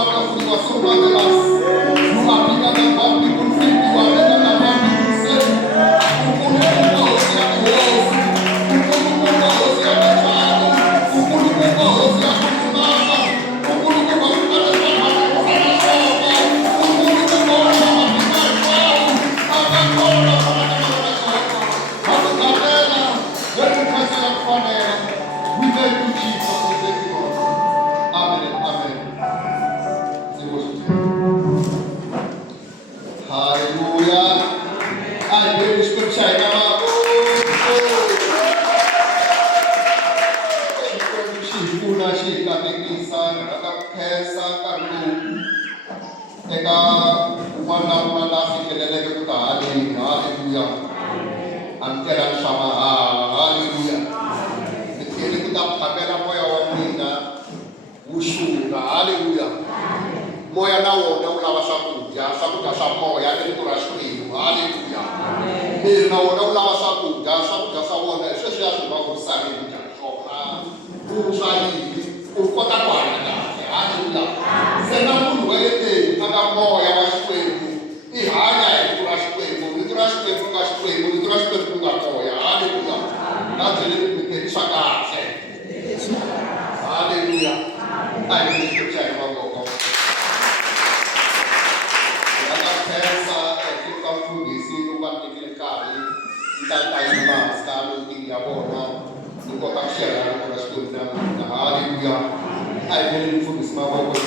wonderful. You are so marvelous. You are bigger than what people think. You are better than what people say. We thank you, Jesus. We thank you, Lord. Amen. Amen. Hallelujah. I hear the scripture now. Shikuna shika tekisa nakakesa kalu. Eka wana fikelele kutali. Hallelujah. Antera shama. Hallelujah. Nikele kutapabela moya wa mwina. Ushura. Hallelujah. Moya nawo na ulawa sakuja sa moya ni turashuri. Hallelujah. Ni nawo na ulawa sakuja sa wona sese ya suba ko sami buja soka. Usali ukota kwana da. Hallelujah. Sena mungu yete aga moya wa shwemu. Ihaya turashwemu, turashwemu kwa moya. Hallelujah. Na tele ni shaka. Hallelujah. I need to check my book. I believe for this small work of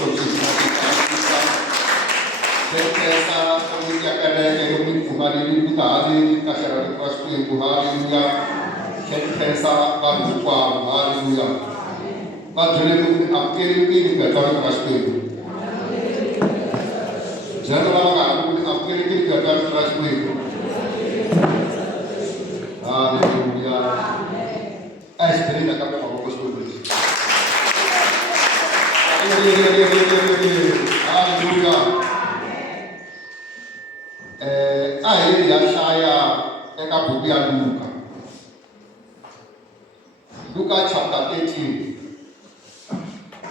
Luka chapter 18.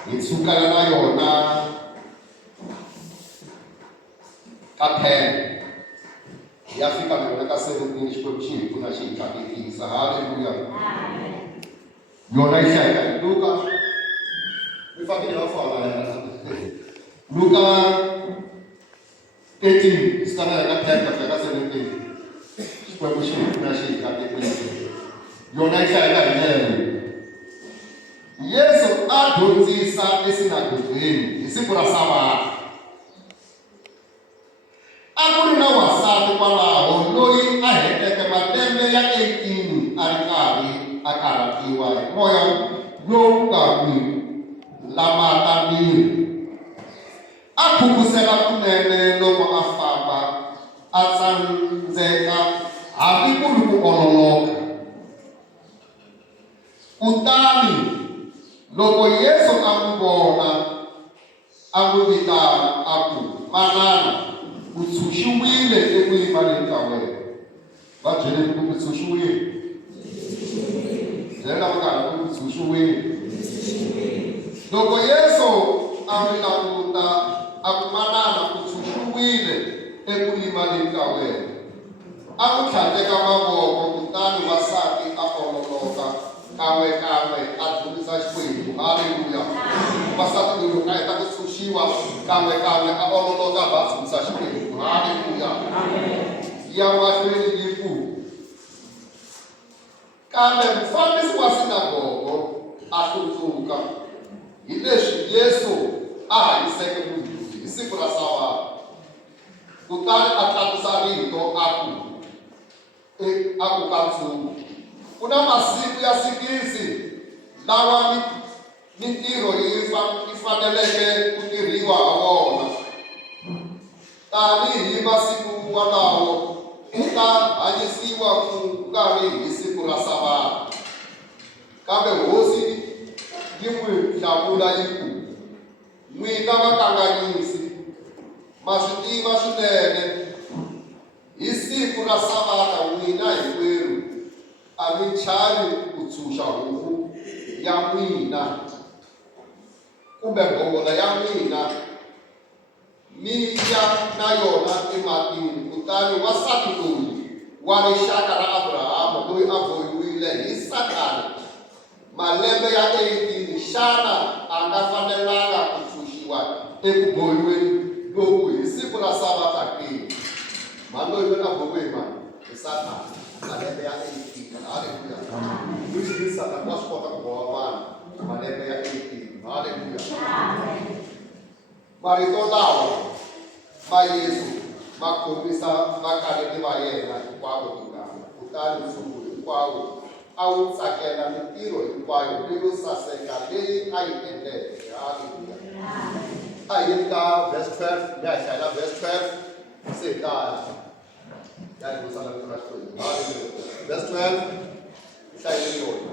It's Sukarana Yona Kapen. Yafika Melaka 17 Shkochi, Punashi Kapiki, Hallelujah. Yona Shaka, Luka. We fucking love Luka 18, started at 10, 17. Shkochi, Punashi Kapiki. Yona Shaka, Yesu adonzisa esinagogweni isikura saba akuri na wasati kwalaho loyi aheteke malembe ya 18 arikari akaratiwa moya lowu lamatambiri akhukusela kunene loko afamba atsandzeka havikulu ku ololoka kutani loko Yesu amubona amuvitana aku manana utsushiwile ekuyimaleni ka wena va byele ku utsushiwile byela vakala ku utsushiwile loko Yesu amulakuta akumanana utsushiwile ekuyimaleni ka wena akutlhandleka mavoko kutani vasati aololoka kawe adumisa Xikwembu. Hallelujah. Vasati loko ka heta ku tshunxiwa kawe aololoka va adumisa Xikwembu. Hallelujah. Ya mahlweni yiku kambe mufambisi wa sinagogo a hlundzuka hi leswi Yesu a hanyiseke munhu hi siku ra Sabata kutani a tlakusa rito aku ka ntsumbu kuna masiku ya sikisi lawa mintirho yi faneleke ku tirhiwa ha wona tanihi masiku walawo ta hanyisiwa ku nga ri hi siku ra Sabata kambe hosi yi n'wi hlamula yi ku n'wina vakanganyisi ma swi tiva swinene hi siku ra Sabata n'wina hinkwerhu a mi chavi ku tshunxa huku ya n'wina kumbe bola ya n'wina ni ya na yona ematini kutani wasati loyi wa rixaka ra Abrahama loyi a bohiwile hi Satani malembe ya 18 xana a nga fanelanga ku pfuxiwa eku bohiweni loku hi siku ra Sabata ke mali loyi a bohiwe hi Satani malembe ya 18 haleluya which means Satani wa swi kota ku boha vanhu malembe ya 18 haleluya marito lawa ma Yesu ma kombisa vakaneti va yena hinkwavo kutani ntshungu hinkwawo a wu tsakela mitirho hinkwayo leyo saseka leyi a yi endleke haleluya a hi ka verse 12 ya hlayela verse 12 se kaya ya hi kusala kutraxweni haleluya verse 12 hlayele yona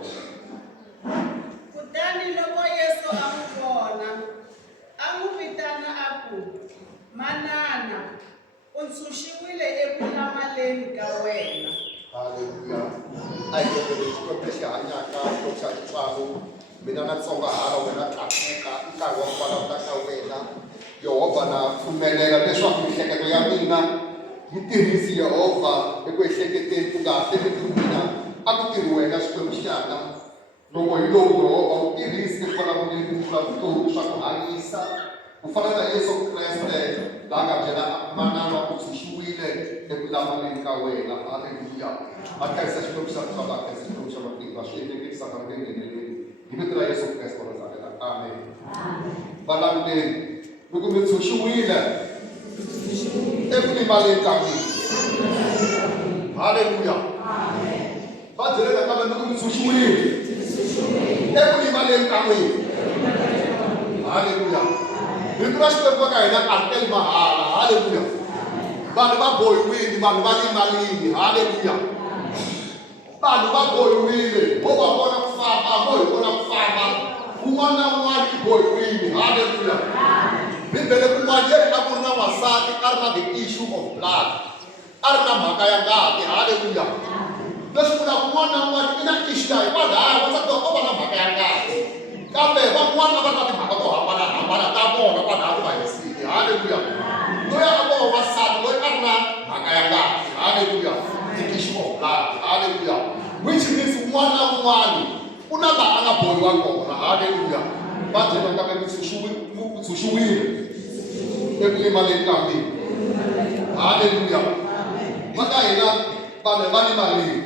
kutani loko Yesu a n'wi vona a n'wi vitana a ku manana u ntshunxiwile eku lamaleni ka wena haleluya a hi yele xikwembu lexi hanyaka xo xa ntswalo mina na tsongahara wena tlakuka nkarhi wa ku vulavula ka wena Yehovha na pfumelela leswaku miehleketo ya mina yi tirhisi Yehovha eku ehleketeni ku nga hleketi mina a ku tirhi wena xikwembu xana loko hi lowu Yehovha wu tirhisi eku vulavuleni ku vutomi swa ku hanyisa ku fana na Yesu Kreste laha nga byela manana u tshunxiwile eku lamaleni ka wena haleluya a khensa xikwembu xa misava a khensa xikwembu xa matiko va swi endlekisa ka mavhengeleni hi vito ra Yesu Kreste wa Nazareta amen valandzeni loko mi tshunxiwile eku limaleni ka mina haleluya va byeleka kambe loko mi tshunxiwile eku limaleni ka n'wina haleluya vito ra xikwembu ka hina a ri teli mahala haleluya vanhu va bohiwile vanhu va limalini haleluya vanhu va bohiwile vo va vona ku famba vo hi vona ku famba un'wana na un'wana i bohiwile haleluya bibele kun'wana yeri a ku ri na wasati a ri na the issue of blood a ri na mhaka ya ngati haleluya leswi vulaka un'wana na un'wana i na issue ya hikwalaho wasati ko va na mhaka ya ngati kambe van'wana a va na timhaka to hambanahambana ta vona kwalaho ku va hisile haleluya loyi a vo wasati loyi a ri na mhaka ya ngati haleluya the issue of blood haleluya which means un'wana na un'wana ku na laha a nga bohiwa kona haleluya va byela kambe ku tshunxiwile eku limaleni ka mina haleluya va ka hina vanhu va limalini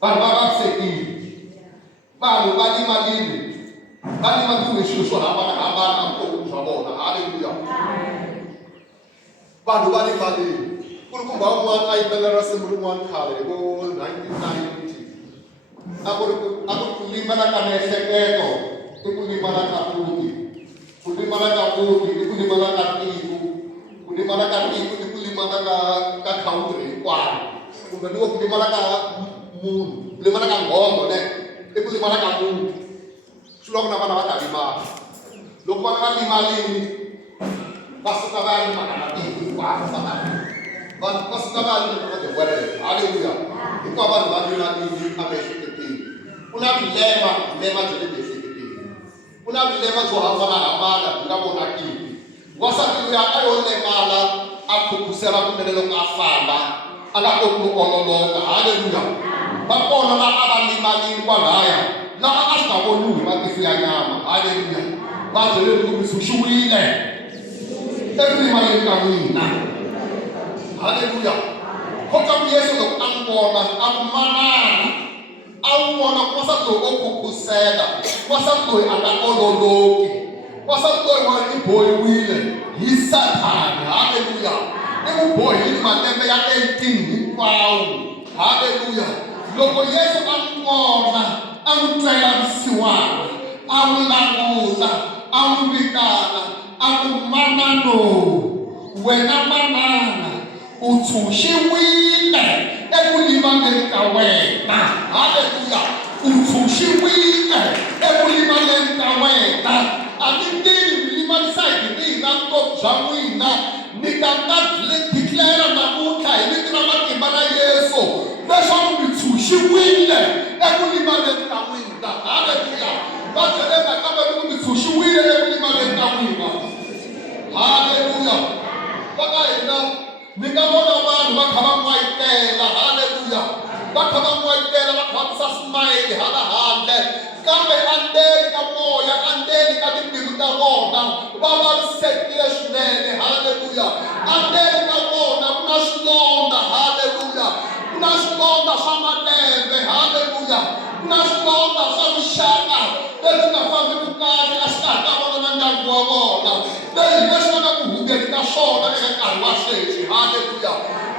vanhu va vavisekile vanhu va limalini va limaliwe swilo swo hambanahambana vutomi bya vona haleluya vanhu va limalini ku ri kumba un'wana a yimbelela risimu rin'wana khale vo 1990 a ku ri ku limala ka miehleketo i ku limala ka muti ku limala ka muti i ku limala ka tiko ku limala ka tiko i ku limala ka country hinkwayo kumbe loko ku limala ka munhu ku limala ka nghondo ne i ku limala ka munhu swi loko na vana va ta limala loko vana va limalini va suka va ya limala na tiko hinkwavo vanhu va suka va ya limala ka tiwelele haleluya hinkwavo vanhu va limalini a miehleketeni ku na vilema bya le miehleketeni ku na vilema byo hambanahambana byi nga vonakiki wasati luya a yo lemala a khukhisela kunene loko a famba a nga koti ku ololoka haleluya va kona va a va limalini kwalaya laha a swi nga voniwi hi matihlo ya nyama haleluya va byele loko mi tshunxiwile ekulimaleni ka n'wina haleluya kota ku Yesu loko a n'wi vona a ku manana a wu vona ku wasati loyi o khukhisela wasati loyi a nga ololoki wasati loyi wa i bohiwile hi Satani haleluya i n'wi bohile malembe ya 18 hinkwawo haleluya loko Yesu a n'wi vona a n'wi twela vusiwana a n'wi languta a n'wi vitana a ku manano wena manana u tshunxiwile eku limaleni ka wena haleluya u tshunxiwile eku limaleni ka wena a ti tivi mi limalisa hi mina vutomi bya n'wina mi ta declare namuntlha hi vito ra matimba ra Yesu leswaku mi tshunxiwile eku limaleni ka n'wina haleluya va byeleka kambe loko mi tshunxiwile eku limaleni ka n'wina haleluya va ka hina mi nga vona vanhu va kha va n'wayitela haleluya va kha va n'wayitela va kha va tisa smile hala handle kambe andeni ka moya andeni ka timbilu ta vona va vavisekile swinene haleluya andeni ka vona ku na swilonda haleluya ku na swilonda swa malembe haleluya ku na swilonda swa vuxaka leswi nga fambiki kahle exikarhi ka vona na ndyangu wa vona leswi va nga ku hungeni ka swona eka nkarhi wa sweswi haleluya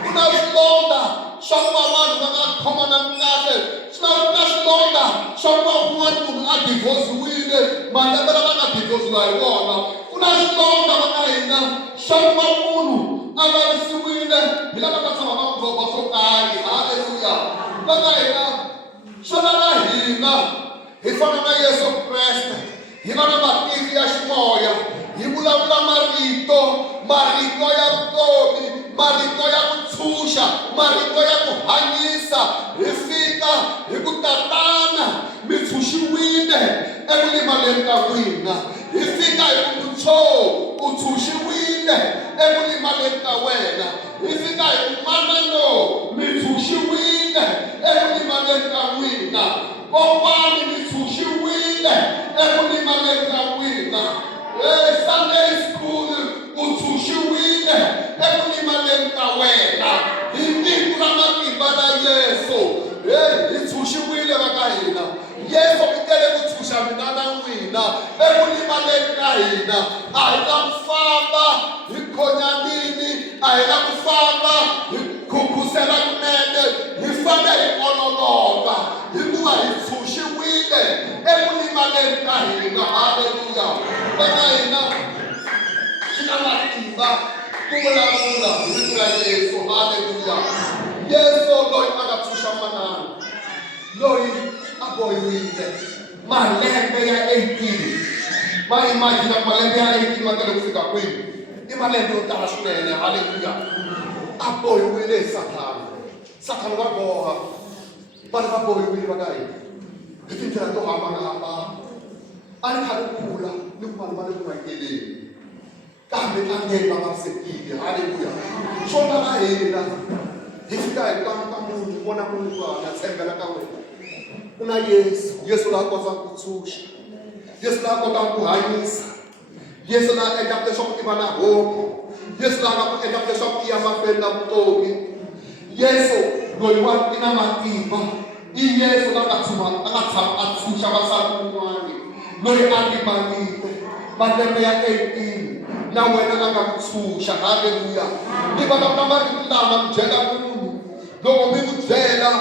ku na swilonda swa ku va vanhu va nga khomananga kahle ku na swilonda swa ku va un'wana munhu a divorciwile malembe lama nga divorciwa hi wona ku na swilonda va ka hina swa ku va munhu a vavisiwile hi lava nga tshama va n'wi rhoba swo karhi haleluya va ka hina swo lava hina hi fana na Yesu Kreste hi va na matihlo ya ximoya hi vulavula marito ya vutomi marito ya ku tshunxa marito ya ku hanyisa hi fika hi ku tatana mi tshunxiwile eku limaleni ka n'wina hi fika hi ku mutsho u tshunxiwile eku limaleni ka wena hi fika hi ku manano mi tshunxiwile eku limaleni ka n'wina kokwani mi tshunxiwile eku limaleni ka n'wina Sunday school u tshunxiwile eku limaleni ka wena hi vito ra matimba la Yesu hi tshunxiwile va ka hina Yesu i tele ku tshunxa mina na n'wina eku limaleni ka hina a hi la ku famba hi khonyanini a hi la ku famba hi khukhusela kunene hi famba hi ololova hikuva hi tshunxiwile eku limaleni ka hina haleluya va ka hina swi na matimba ku vulavula hi vito ra Yesu haleluya Yesu loyi a nga tshunxa manana loyi a bohiwile malembe ya 18 ma imagine malembe ya 18 ma tele ku fika kwini i malembe yo tala swinene haleluya a bohiwile hi Sathana va boha vanhu va bohiwile va ka hina hi tindlela to hambanahambana a ni khale kula ni ku vanhu va le ku nghakeleni kambe angeni va vavisekile haleluya swona va hina hi fika hi ka munhu vona munhu na tshembela ka wena ku na Yesu la kotaka ku tshunxa Yesu la kotaka ku hanyisa Yesu la endla leswaku i va na hope Yesu la nga ku endla leswaku i ya mahlweni na vutomi Yesu loyi wa i na matimba i Yesu la nga tshama a tshunxa vasati kun'wana loyi a rivalile malembe ya 18 na wena a nga ku tshunxa haleluya ni vulavula marito lama ku byela munhu loko mi n'wi byela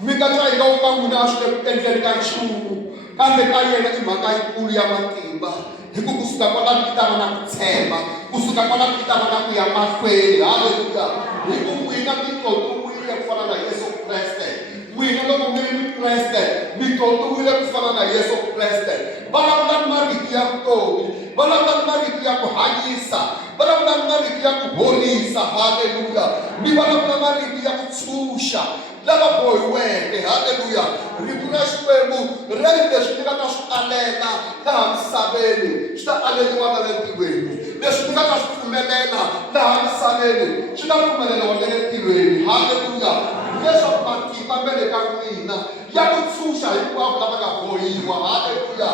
mi nga twa ingaku ka n'wina a swi le ku endleni ka nchumu kambe ka yena i mhaka yikulu ya matimba hi ku kusuka kwalaho i ta va na ku tshemba kusuka kwalaho i ta va na ku ya mahlweni haleluya hi ku n'wina mi totuwile ku fana na Yesu Kreste n'wina loko mi ri Kreste mi totuwile ku fana na Yesu Kreste vulavula marito ya vutomi vulavula marito ya ku hanyisa vulavula marito ya ku horisa haleluya mi vulavula marito ya ku tshunxa lava bohiweke haleluya rito ra Xikwembu reli leswi ni nga ta swi alela laha misaveni swi ta aleriwa na le ntirhweni leswi ni nga ta swi pfumelela laha misaveni swi ta pfumeleriwa na le ntirhweni haleluya leswaku matimba mbele ka n'wina ya ku tshunxa hinkwavo lava nga bohiwa haleluya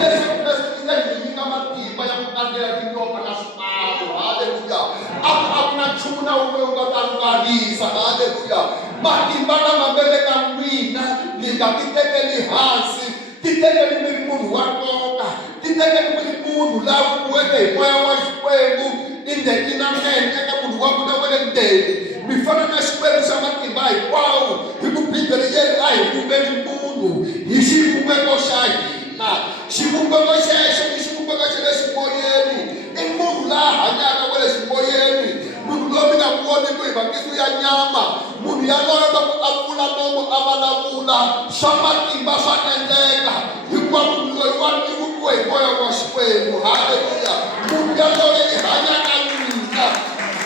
Yesu Kreste i nga hi nyika matimba ya ku kandela tinyoka na swipano haleluya a ku na nchumu na wun'we wu nga ta rivalisa haleluya matimba lama mbele ka n'wina mi nga ti tekeli hansi ti tekeli mi ri munhu wa nkoka ti tekeli mi ri munhu lava kuweke hi moya wa Xikwembu indeni na mene eka munhu wa n'wina wa le ndzeni mi fana na Xikwembu xa matimba hinkwawo hi ku Bibele yeri a hi vumbeni munhu hi xivumbeko xa hina xivumbeko xexo i xivumbeko xa le ximoyeni i munhu laha hanyaka wa le ximoyeni munhu loyi mi nga voniku hi matihlo ya nyama munhu yaloye loko a pfula nomu a vulavula swa matimba swa endleka hikuva munhu loyi wa ni vumbiwe hi moya wa Xikwembu haleluya munhu yaloye i hanyaka n'wina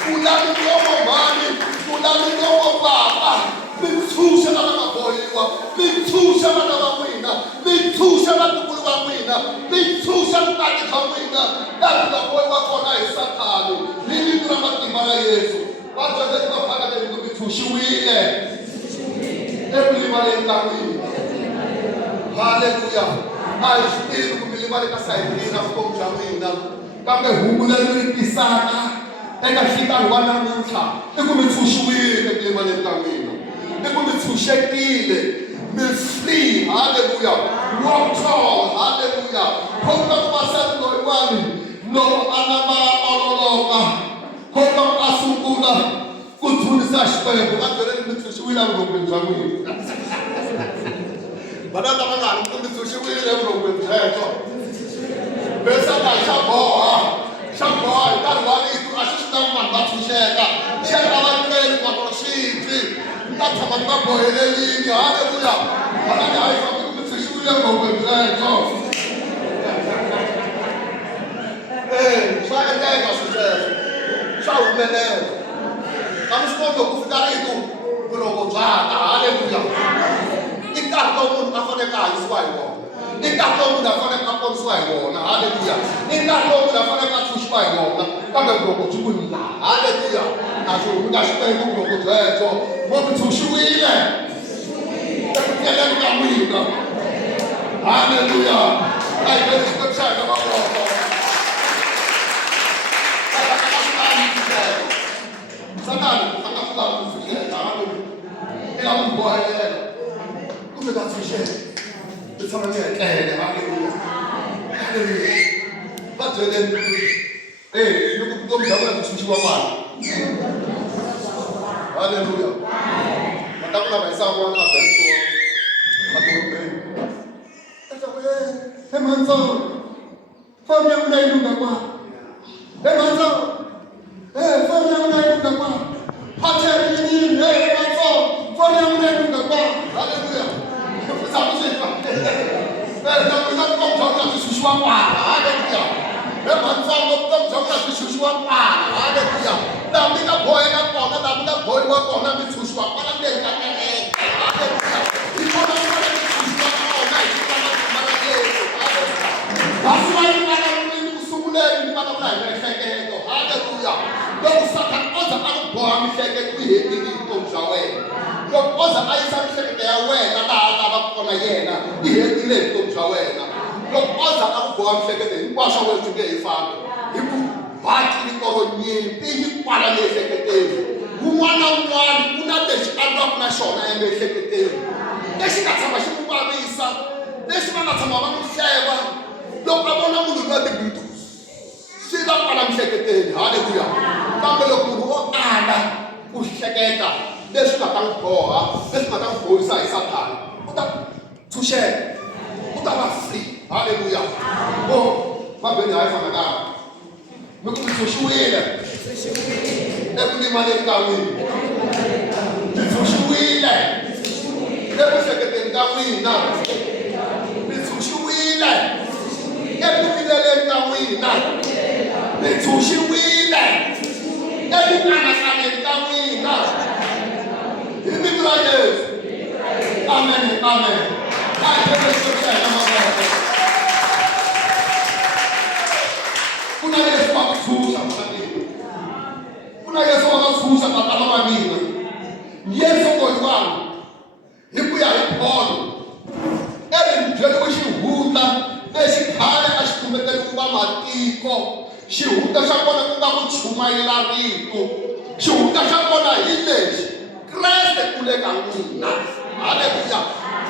pfulani nomo mhani pfulani nomo papa mi tshunxa vana va bohiwa mi tshunxa vana va n'wina mi tshunxa vatukulu va n'wina mi tshunxa vukati bya n'wina laha nga bohiwa kona hi Sathana hi vito ra matimba ya Yesu. Va byela ku va phaka leyi ku mitshunxiwile. Eku limaleni ka n'wina. Haleluya. A hi swi tivi ku mi livale ka sayitini na vutomi bya n'wina. Kambe hungu leri ri tisaka eka nhlangano wa namuntlha I ku mi tshunxiwile eku limaleni ka n'wina. I ku mi tshunxekile. Mi free. Haleluya. Walk tall. Haleluya. Khomba ku vasati loyiwani loko a lava ololoka. Khomba ku a sungula ku thunisa xikwembu. Va byele mi tshunxiwile evurhongweni bya n'wina. Vana lava nga ri ku mi tshunxiwile evurhongweni byebyo. Besaka xa boha. Xa boha hi nkarhi wa rito a xi swi vanhu va tshunxeka. Xi lava tleli kwalo xibyi. Mi ta tshama mi nga bohelelini. Haleluya. Vana ni hayi fambi ku mi tshunxiwile evurhongweni byebyo. Swa endleka sweswo. Swa humelela. Kambe swi kombe ku fika rito vurhongo bya ta. Haleluya. I nkarhi lowu munhu a fanele a hanyisiwa hi wona. I nkarhi lowu munhu a fanele a ponisiwa hi wona. Haleluya. I nkarhi lowu munhu a fanele a tshunxiwa hi wona. Kambe vurhongo byi ku laha. Haleluya. A swi humi ka xikwembu vurhongo byebyo. Mo mi tshunxiwile. Eku tleleni ka n'wina. Haleluya. A hi veni xikwembu xa hina mavoko. Satani a nga fika ku tshunxeka. Haleluya. I nga n'wi bohelela. Kumbe ta tshunxeka. I tshama ni hetlele. Haleluya. Haleluya. Va byeleni loko vutomi bya wena byi tshunxiwa mali. Haleluya. Va ta ku lava hi san'wana a beriwa madorobeni. Mandzolo. Foni ya n'wina yi lunga kwala. Mandzolo. Foni ya n'wina yi lunga kwala. Phakeri yini? Mandzolo. Foni ya n'wina yi lunga kwala. Haleluya. Haleluya. Laha mi nga boheka kona, laha mi nga bohiwa kona mi tshunxiwa kwala ndzeni ka kereke. Haleluya. Hi kona mi fanele mi tshunxiwa kona hi xipano xa Yesu. Haleluya. Kasi va yi nga lavini ku sunguleni mi vulavula hi miehleketo. Haleluya. Loko Satani o za a ku boha miehleketo yi hetile vutomi bya wena. Loko o za a yisa miehleketo ya wena laha a lavaka kona yena yi hetile vutomi bya wena. Loko o za a ku boha miehleketo hinkwaswo swa wena swi nge hi fambi. Hi ku baki or nyimpi yi kwala miehleketeni. Wun'wana na wun'wana ku na lexi a lwaka na xona emiehleketeni. Lexi nga tshama xi n'wi vavisa, lexi va nga tshama va n'wi hleva. Loko a vona munhu loyi a tigidi swi ta kwala miehleketeni. Haleluya. Kambe loko munhu o ala ku hleketa leswi nga ta n'wi boha, leswi nga ta n'wi bohisa hi Satani, u ta tshunxeka, u ta va free. Haleluya. Va beni hayi fana kahle. Mi ku mi tshunxiwile eku limaleni ka n'wina. Mi tshunxiwile eku hleketeni ka n'wina. Mi tshunxiwile eku vileleni ka n'wina. Mi tshunxiwile eku anakaneni ka n'wina. Hi vito ra Yesu. Amen. Amen. A hi veni Xikwembu xa hina mavoko. Ku na Yesu wa ku tshunxa mavandimbi. Ku na Yesu wa ku tshunxa tatana wa mina. Yesu loyiwani hi ku ya hi Paulo byeliwe xihundla lexi khale a xi kumekeli ku va matiko. Xihundla xa kona ku nga ku chumayela rito. Xihundla xa kona hi lexi Kreste ku le ka n'wina. Haleluya.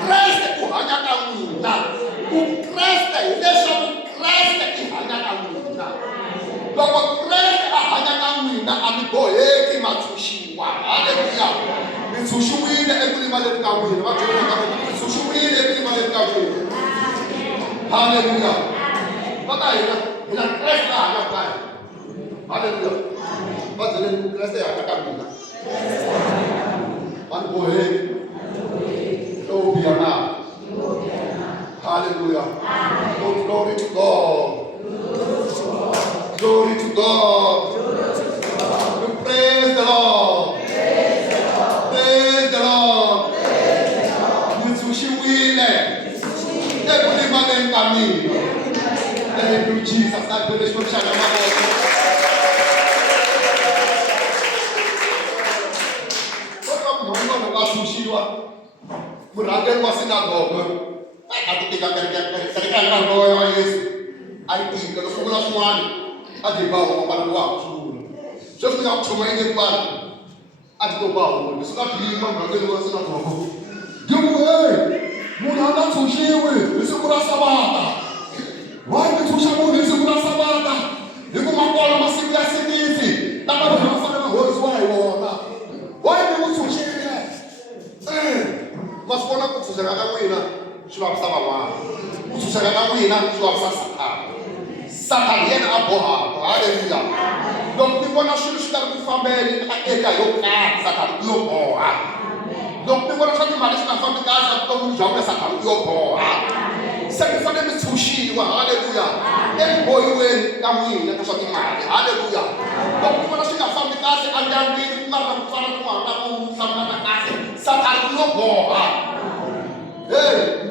Kreste ku hanya ka n'wina. Ku Kreste hi leswaku Kreste i hanya ka n'wina. Loko Kreste a hanya ka n'wina a mi boheki ma tshunxiwa. Haleluya. Mi tshunxiwile eku limaleni ka n'wina. Va byela ka n'wina mi tshunxiwile eku limaleni ka n'wina. Haleluya. Va ka hina Kreste a hanya ka hina. Haleluya. Va byeleni ku Kreste a hanya ka n'wina. A mi boheki. Glory be God. Hallelujah. Oh, glory to God. Glory to God. We praise the Lord. Praise the Lord. Nitsushiwile. Ekulimaleni ka mina. Thank you, Jesus. I believe you shall never go. kwa sinagoga atutika katika ngalo ya Yesu alitika kufungula swali adibao kwa bana wako sio ya kutumaini kwa adibao sio kilima ngalo kwa sinagoga Jumwe muna tushiwe isikura sabata wapi tushamu isikura sabata iko makola masiku ya sinisi kama unafanya mahozi wao wapi tushiwe masifona kuthuseka ka n'wina swi vavisa van'wana kuthuseka ka n'wina swi vavisa Satani yena a bohaka haleluya loko mi vona swilo swi karhi ku fambeni eka yo karhi Satani yo boha loko mi vona swa timali swi nga fambi kahle evuton'wini bya n'wina Satani yo boha se mi fanele mi tshunxiwa haleluya eku bohiweni ka n'wina ka swa timali haleluya loko mi vona swi nga fambi kahle endyangwini ku nga ri na ku tswala n'wana ku hlamulana kahle Satani yo boha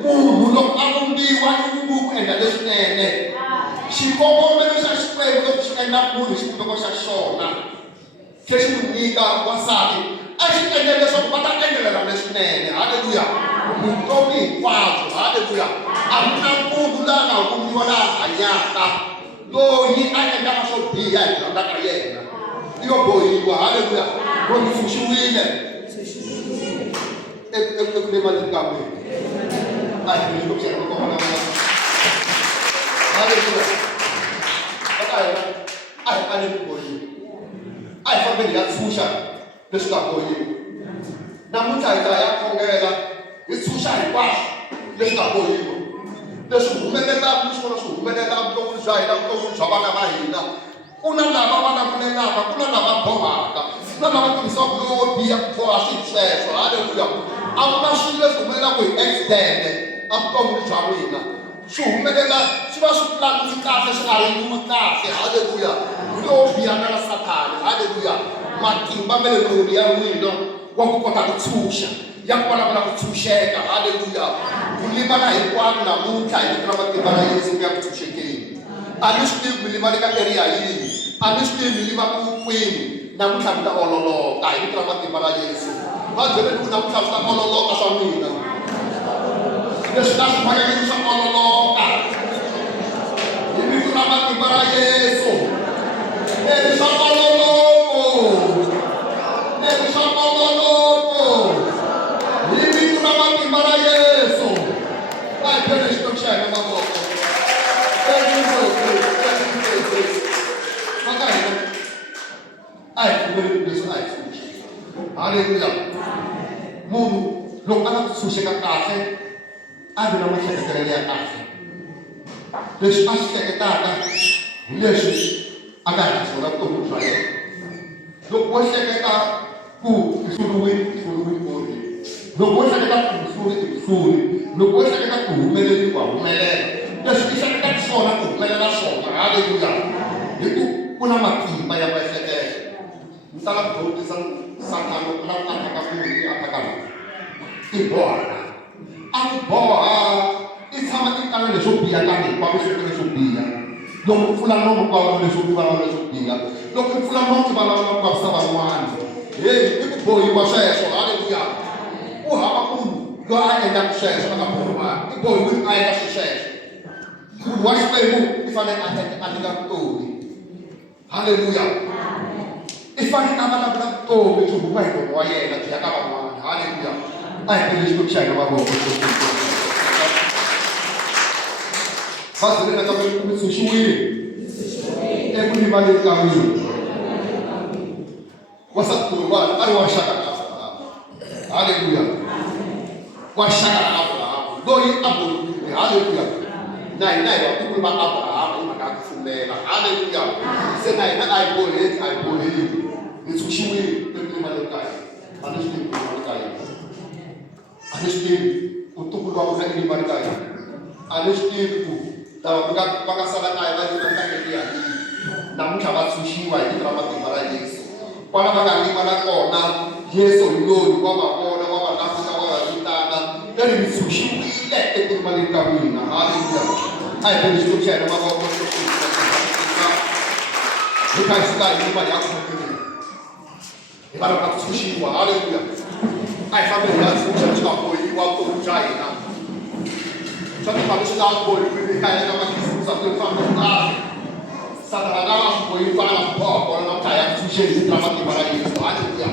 munhu loko a vumbiwa i ku endla leswinene xikongomelo xa xikwembu loko xi endla munhu xivumbeko xa xona se xi n'wi nyika wasati a xi endle leswaku va ta endlelela leswinene haleluya vutomi hinkwabyo haleluya a ku na munhu laha nga vumbiwa laha hanyaka loyi a endlaka swo biha hi rhandza ka yena iyo bohiwa haleluya loko mi pfuxiwile eku lemaleni ka n'wina a hi ni ku xerha ko vona haleluya a hi fanele ku bohiwa a hi fambeni ya tshunxa leswi nga bohiwa namuntlha hi ta ya khongela hi tshunxa hinkwaswo leswi nga bohiwa leswi humelelaka leswi vona swi humelelaka vuton'wini bya hina vuton'wini bya vana va hina ku na lava va lavulelaka ku na lava bohaka ku na lava tirhisaka lowo biha ku boha swilo sweswo haleluya a ku na swilo leswi humelelaka hi accident a vuton'wini bya n'wina swi humelela swi va swi pulaniwi kahle swi nga rengiwi kahle haleluya hi lowo bihana na Satani haleluya matimba melekoni ya n'wina wa ku kota ku tshunxa ya ku vulavula ku tshunxeka haleluya ku limana hinkwako namuntlha hi vito ra matimba ra Yesu ku ya ku tshunxekeni a ni swi tivi mi limani ka area yini a ni swi tivi mi limaka kwini namuntlha mi ta ololoka hi vito ra matimba ra Yesu va byele ku namuntlha swi ta ololoka swa n'wina leswi na swi fanekele swa ololoka hi vito ra matimba ra Yesu leswi swa ololoko leswi swa ololoko hi vito ra matimba ra Yesu a hi phele xitoki xa hina mavoko maka hina a hi pfumeleli leswi a hi tshunxa haleluya munhu loko a nga tshunxeka kahle a vi na mahleketelelo ya kahle leswi a swi hleketaka hi leswi a nga hi swona vutomi bya yena loko wo hleketa ku hluriwile kuri loko wo hleketa ku hluri loko wo hleketa ku humelela leswi i hleketaka swona ku humelela swona haleluya hi ku ku na matimba ya miehleketo mi tala ku dyondzisa Satani ku na ku ataka munhu i ataka i bohana a ku boha i tshama i tala leswo biha kambe hinkwavo swi leswo biha loko u pfula nomu ku vulavula leswo vulavula leswo biha loko u pfula nomu ku vulavula ku vavisa van'wana i ku bohiwa sweswo haleluya u hava munhu loyi a endlaka sweswo a nga bohiwa i bohiwile a endla sweswo munhu wa xikwembu i fanele a nyika vutomi haleluya i fanele a vulavula vutomi byo huma hi nomu wa yena byi ya ka van'wana haleluya a hi pele xitoki xa hina mavoko bazi ri nga ta ku mi tshunxiwile eku limaleni ka n'wina wasatkulu wani a ri wa xaka na Abrahamu haleluya wa xaka na Abrahamu loyi a bohiwile haleluya na hina hi vatukulu va Abrahamu hi mhaka ya ku pfumela haleluya se na hina a hi boheki hi tshunxiwile eku limaleni ka hina a ni swi tivi ku limani ka hina a ni swi tivi vutukulu va vona i limani ka hina a ni swi tivi ku lava va nga sala kaya va yima ka Eliya namuntlha va tshunxiwa hi vito ra matimba ra Yesu kwala va nga limana kona Yesu hi loyi wa va vona wa va languta wa va vitana leri mi tshunxiwile eku limaleni ka n'wina haleluya a hi pele xitoki xa hina mavoko hi kha hi suka hi mali ya khomekile hi va lava ku tshunxiwa haleluya ai fammi la scusa ciò io ho già ciò che fanno sta poi quindi kai na makisusa tu fammi stata la gama poi impara un po' con la kai su scesi tra matti paraiso alleluia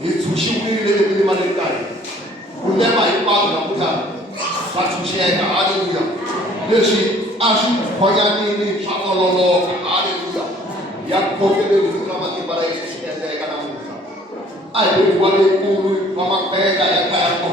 e su sciwile quindi maledai ulema impara na puta la su scega alleluia lesi ashi poi ni shakololo alleluia ya kokele tra matti paraiso scende kana musa ai wale kulu mama pega ya kaya ko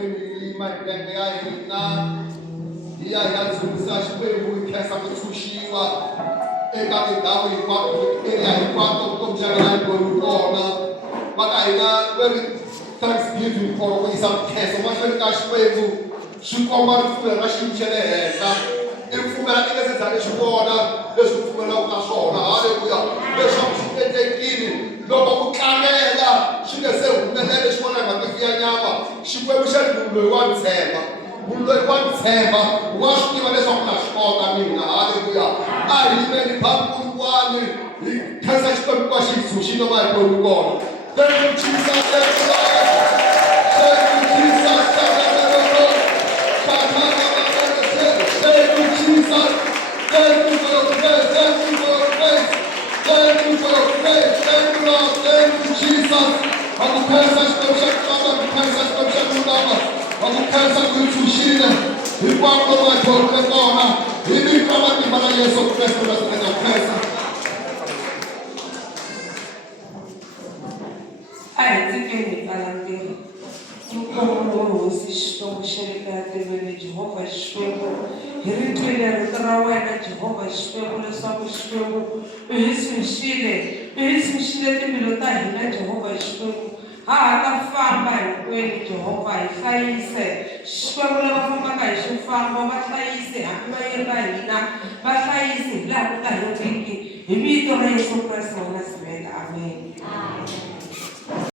family malembe ya hina hi ya dzunisa Xikwembu hi khensa ku tshunxiwa eka tindhawu hinkwato area hinkwato vutomi bya hina hinkwenu kona va ka hina very thanksgiving for ku yisa khensa mahlweni ka Xikwembu swi komba ripfumelo ra xiyimo xa le henhla i pfumela i nga se za leswi vona leswi pfumelaka ka swona haleluya leswaku swi endlekile loko ku tlangela swi nga se humelela xi vona hi matihlo ya nyama Xikwembu xa munhu loyi wa ntshemba munhu loyi wa ntshemba wa swi tiva leswaku na swi kota mina haleluya a hi yimeni phambuliwani hi khensa Xikwembu ka xi hi tshunxile va hi kwenu kona thank you Jesus thank you Lord thank you Jesus thank you Jesus thank you for your grace thank you for your grace thank you for your grace thank you Lord thank you Jesus akukhensa Xikwembu xa Xitsonga akukhensa Xikwembu xa Lulama akukhensa ku hi tshunxile hinkwako va hi thoriwile kona hi vito ra matimba ra Yesu Kreste ra swi endla khensa a hi tsikeni hi pfala ntirho Nkomo hosi Xikwembu xa le kaya tiveni Jehovha Xikwembu hi ri twile rito ra wena Jehovha Xikwembu leswaku Xikwembu u hi tshunxile timbilu ta hina Jehovha Xikwembu ha ha ta famba hinkwenu Jehovha hi hlayise Xikwembu lava fambaka hi xifambo va hlayise hambi va yiri va hina va hlayise hi laha ku nga heriki hi vito ra Yesu Kreste wa Nasaretha amen